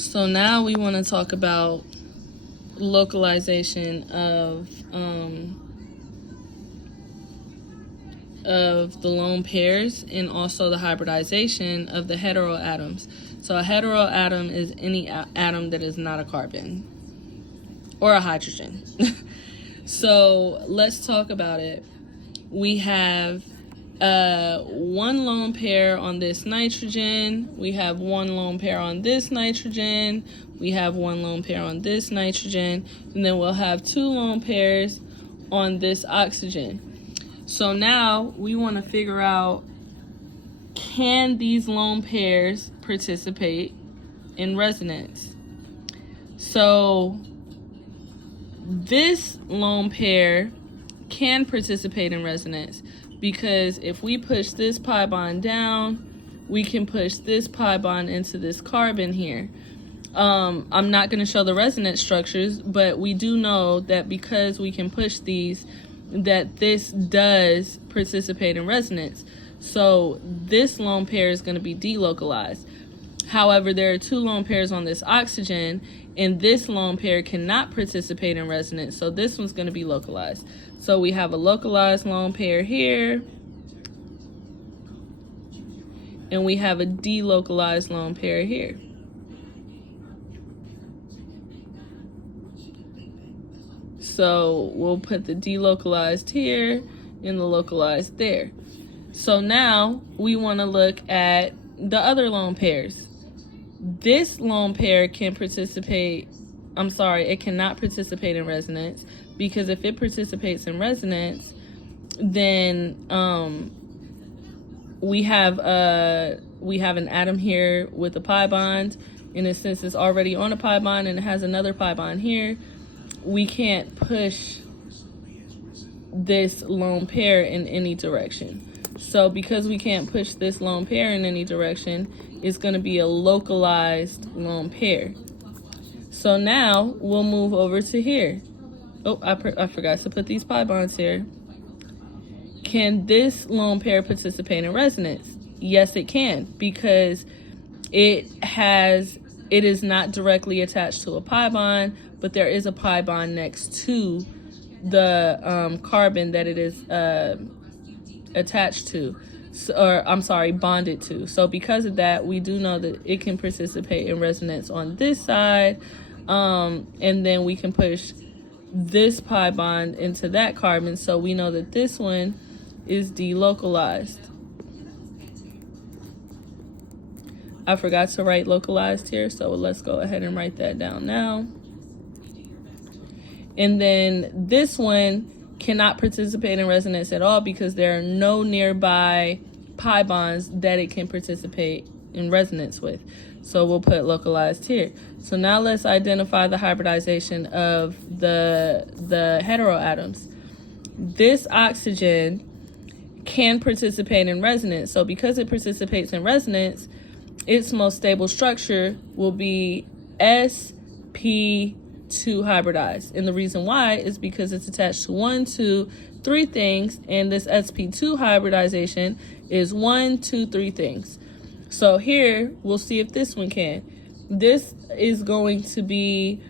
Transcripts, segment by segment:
So now we want to talk about localization of the lone pairs and also the hybridization of the heteroatoms. So a heteroatom is any atom that is not a carbon or a hydrogen. So let's talk about it. We have one lone pair on this nitrogen. We have one lone pair on this nitrogen. We have one lone pair on this nitrogen. And then we'll have two lone pairs on this oxygen. So now we want to figure out, can these lone pairs participate in resonance? So this lone pair can participate in resonance because if we push this pi bond down, we can push this pi bond into this carbon here. I'm not going to show the resonance structures, but we do know that because we can push these, that this does participate in resonance. So this lone pair is going to be delocalized. However, there are two lone pairs on this oxygen, and this lone pair cannot participate in resonance, so this one's going to be localized. So we have a localized lone pair here, and we have a delocalized lone pair here. So we'll put the delocalized here and the localized there. So now we want to look at the other lone pairs. This lone pair can participate, it cannot participate in resonance, because if it participates in resonance, then we have an atom here with a pi bond, and since it's already on a pi bond and it has another pi bond here, we can't push this lone pair in any direction. So because we can't push this lone pair in any direction, it's going to be a localized lone pair. So now we'll move over to here. Oh, I forgot to put these pi bonds here. Can this lone pair participate in resonance? Yes, it can, because it is not directly attached to a pi bond, but there is a pi bond next to the carbon that it is attached to, bonded to. So because of that, we do know that it can participate in resonance on this side, and then we can push this pi bond into that carbon, so we know that this one is delocalized. I forgot to write localized here, so let's go ahead and write that down now. And then this one cannot participate in resonance at all because there are no nearby pi bonds that it can participate in resonance with. So we'll put localized here. So now let's identify the hybridization of the heteroatoms. This oxygen can participate in resonance. So because it participates in resonance, its most stable structure will be sp2 hybridized. And the reason why is because it's attached to 1, 2, 3 things, and this sp2 hybridization is 1, 2, 3 things. So here, we'll see if this one can. This is going to be,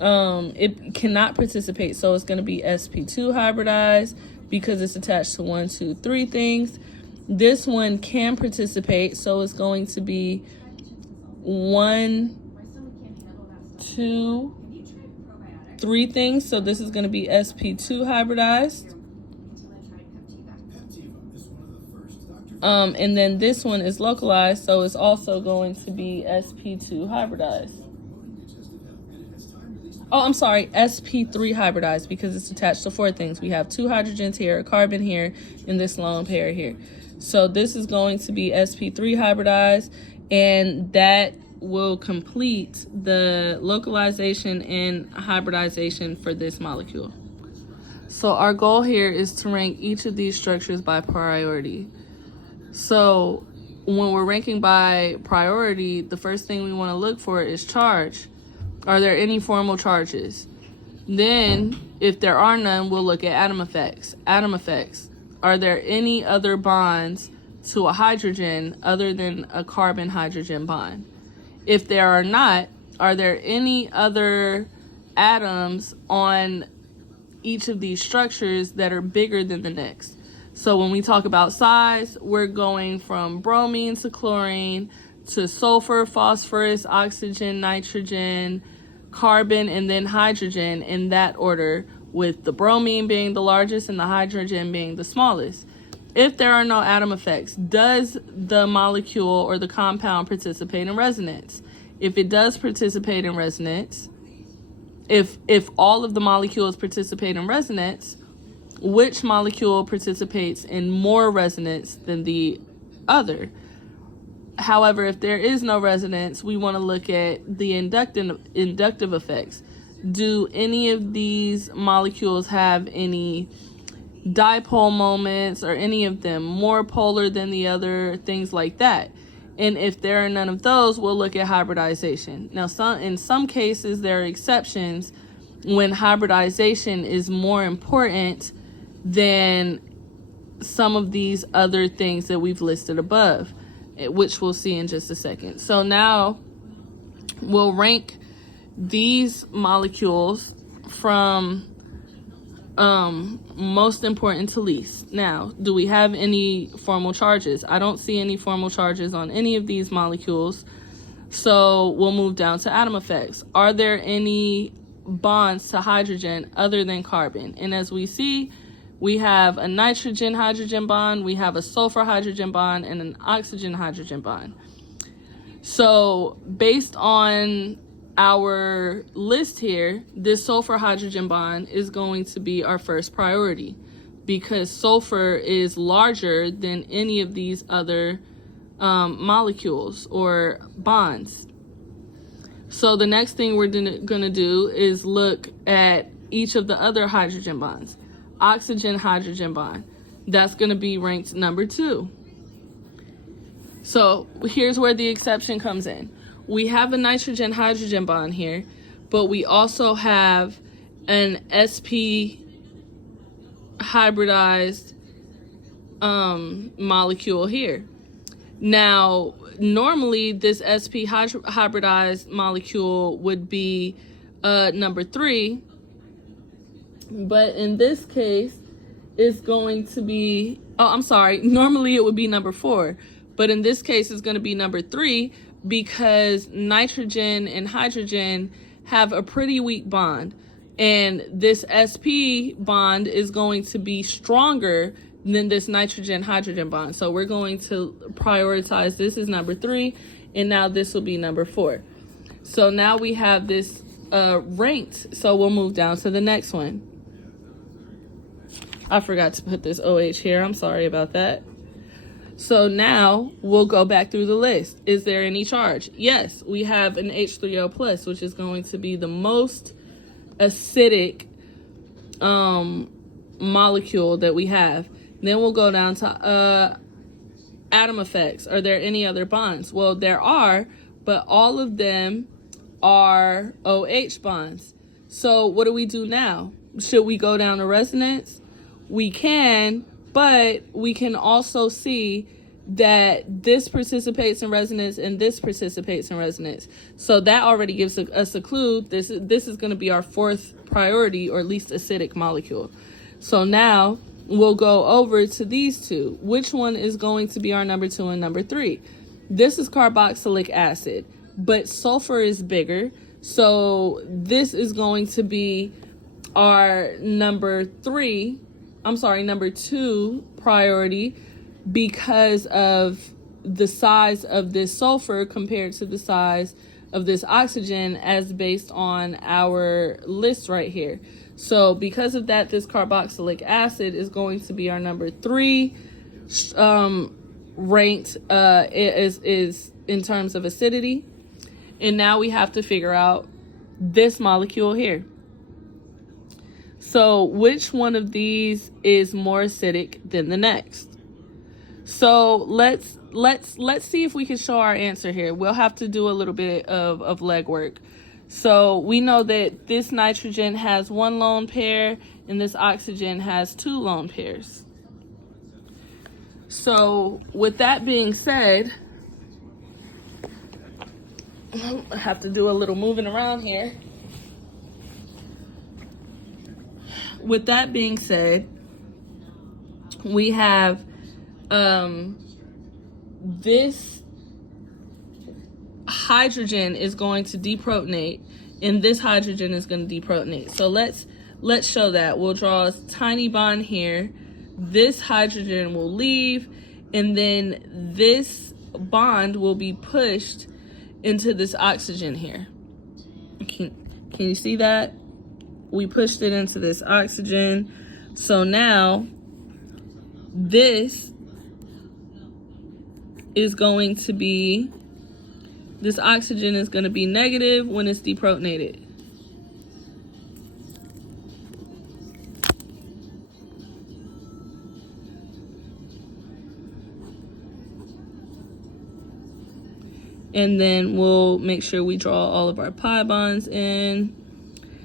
it cannot participate, so it's going to be sp2 hybridized because it's attached to 1, 2, 3 things. This one can participate, so it's going to be 1, 2, 3 things. So this is going to be sp2 hybridized. And then this one is localized, so it's also going to be sp2 hybridized. Oh, I'm sorry, sp3 hybridized because it's attached to 4 things. We have 2 hydrogens here, a carbon here, and this lone pair here. So this is going to be sp3 hybridized, and that will complete the localization and hybridization for this molecule. So our goal here is to rank each of these structures by priority. So when we're ranking by priority, the first thing we want to look for is charge. Are there any formal charges? Then, if there are none, we'll look at atom effects. Atom effects. Are there any other bonds to a hydrogen other than a carbon-hydrogen bond? If there are not, are there any other atoms on each of these structures that are bigger than the next? So when we talk about size, we're going from bromine to chlorine to sulfur, phosphorus, oxygen, nitrogen, carbon, and then hydrogen in that order, with the bromine being the largest and the hydrogen being the smallest. If there are no atom effects, does the molecule or the compound participate in resonance? If it does participate in resonance, if all of the molecules participate in resonance, which molecule participates in more resonance than the other? However, if there is no resonance, we want to look at the inductive effects. Do any of these molecules have any dipole moments, or any of them more polar than the other, things like that? And if there are none of those, we'll look at hybridization. Now, in some cases, there are exceptions when hybridization is more important than some of these other things that we've listed above, which we'll see in just a second. So now we'll rank these molecules from most important to least. Now, do we have any formal charges? I don't see any formal charges on any of these molecules. So we'll move down to atom effects. Are there any bonds to hydrogen other than carbon? And as we see, we have a nitrogen hydrogen bond, we have a sulfur hydrogen bond, and an oxygen hydrogen bond. So based on our list here, this sulfur hydrogen bond is going to be our first priority because sulfur is larger than any of these other molecules or bonds. So the next thing we're going to do is look at each of the other hydrogen bonds. Oxygen hydrogen bond, that's going to be ranked number 2. So here's where the exception comes in. We have a nitrogen hydrogen bond here, but we also have an sp hybridized molecule here. Now, normally this sp hybridized molecule would be number 3, but in this case, it's going to be, normally it would be number 4, but in this case, it's going to be number 3 because nitrogen and hydrogen have a pretty weak bond. And this sp bond is going to be stronger than this nitrogen hydrogen bond. So we're going to prioritize this as number 3, and now this will be number 4. So now we have this ranked, so we'll move down to the next one. I forgot to put this OH here. I'm sorry about that. So now we'll go back through the list. Is there any charge? Yes, we have an H3O plus, which is going to be the most acidic molecule that we have. Then we'll go down to atom effects. Are there any other bonds? Well, there are, but all of them are OH bonds. So what do we do now? Should we go down to resonance? We can, but we can also see that this participates in resonance and this participates in resonance. So that already gives us a clue. This is going to be our 4th priority, or least acidic molecule. So now we'll go over to these two. Which one is going to be our number 2 and number 3? This is carboxylic acid, but sulfur is bigger. So this is going to be our number 2 priority because of the size of this sulfur compared to the size of this oxygen as based on our list right here. So because of that, this carboxylic acid is going to be our number 3 ranked is in terms of acidity. And now we have to figure out this molecule here. So which one of these is more acidic than the next? So let's see if we can show our answer here. We'll have to do a little bit of legwork. So we know that this nitrogen has 1 lone pair and this oxygen has 2 lone pairs. So with that being said, I have to do a little moving around here. With that being said, we have this hydrogen is going to deprotonate, and this hydrogen is going to deprotonate. So let's show that. We'll draw a tiny bond here. This hydrogen will leave, and then this bond will be pushed into this oxygen here. Can you see that? We pushed it into this oxygen. So now this is going to be, this oxygen is going to be negative when it's deprotonated. And then we'll make sure we draw all of our pi bonds in.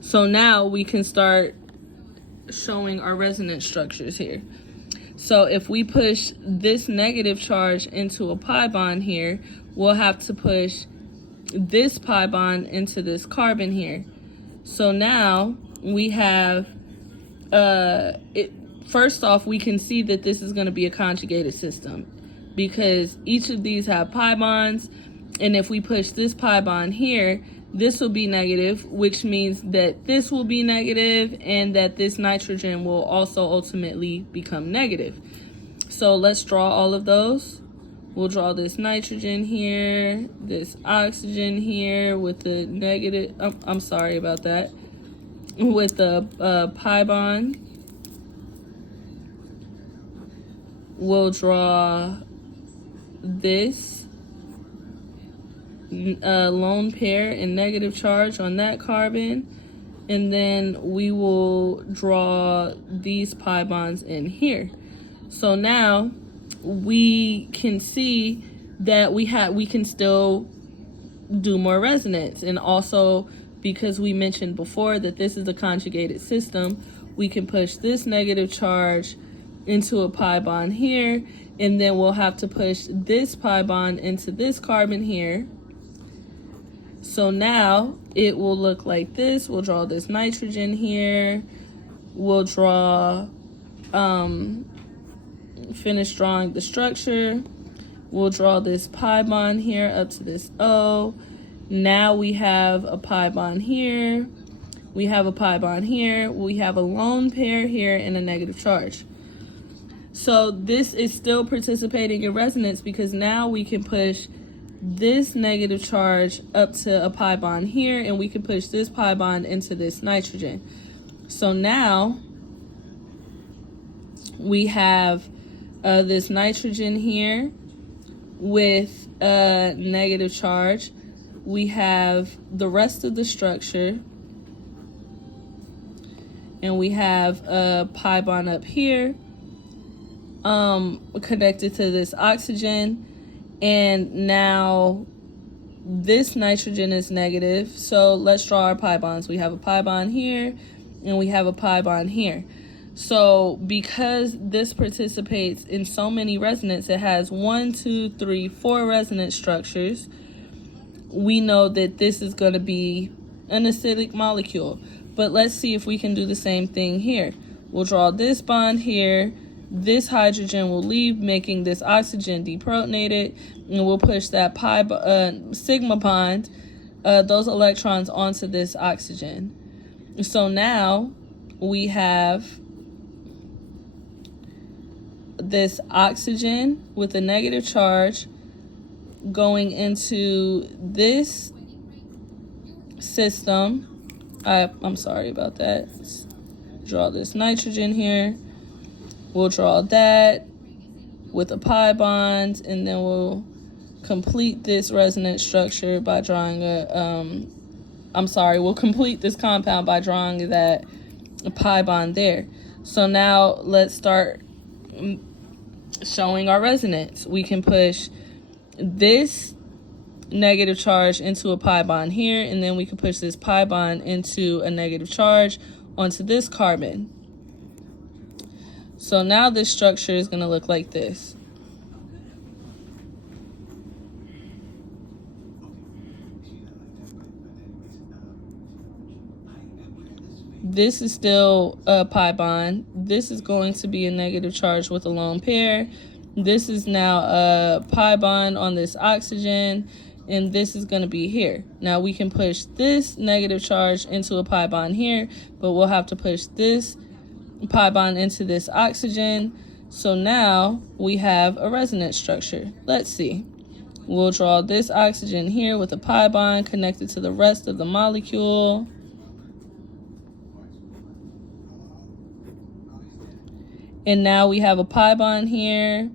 So now we can start showing our resonance structures here. So if we push this negative charge into a pi bond here, we'll have to push this pi bond into this carbon here. So now we have, first off, we can see that this is going to be a conjugated system because each of these have pi bonds. And if we push this pi bond here, this will be negative, which means that this will be negative and that this nitrogen will also ultimately become negative. So let's draw all of those. We'll draw this nitrogen here, this oxygen here with the negative, I'm sorry about that, with the pi bond. We'll draw this lone pair and negative charge on that carbon, and then we will draw these pi bonds in here. So now we can see that we can still do more resonance, and also because we mentioned before that this is a conjugated system, we can push this negative charge into a pi bond here, and then we'll have to push this pi bond into this carbon here. So now it will look like this. We'll draw this nitrogen here. We'll draw, finish drawing the structure. We'll draw this pi bond here up to this O. Now we have a pi bond here. We have a pi bond here. We have a lone pair here and a negative charge. So this is still participating in resonance because now we can push this negative charge up to a pi bond here, and we can push this pi bond into this nitrogen. So now we have this nitrogen here with a negative charge. We have the rest of the structure, and we have a pi bond up here connected to this oxygen. And now this nitrogen is negative. So let's draw our pi bonds. We have a pi bond here and we have a pi bond here. So because this participates in so many resonance, it has 1, 2, 3, 4 resonance structures. We know that this is going to be an acidic molecule. But let's see if we can do the same thing here. We'll draw this bond here. This hydrogen will leave, making this oxygen deprotonated, and we'll push that sigma bond, those electrons onto this oxygen. So now we have this oxygen with a negative charge going into this system. I'm sorry about that. Let's draw this nitrogen here. We'll draw that with a pi bond, and then we'll complete this resonance structure by drawing we'll complete this compound by drawing that pi bond there. So now let's start showing our resonance. We can push this negative charge into a pi bond here, and then we can push this pi bond into a negative charge onto this carbon. So now this structure is going to look like this. This is still a pi bond. This is going to be a negative charge with a lone pair. This is now a pi bond on this oxygen, and this is going to be here. Now we can push this negative charge into a pi bond here, but we'll have to push this pi bond into this oxygen. So now we have a resonance structure. Let's see. We'll draw this oxygen here with a pi bond connected to the rest of the molecule. And now we have a pi bond here.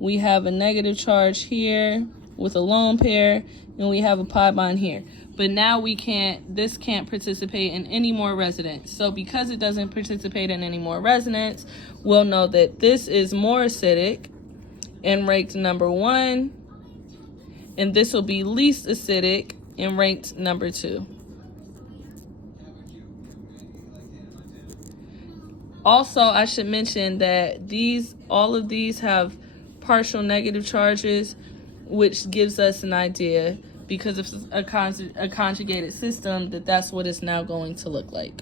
We have a negative charge here with a lone pair, and we have a pi bond here. But now this can't participate in any more resonance. So because it doesn't participate in any more resonance, we'll know that this is more acidic and ranked number 1. And this will be least acidic and ranked number 2. Also, I should mention that all of these have partial negative charges, which gives us an idea, because if it's a conjugated system, that's what it's now going to look like.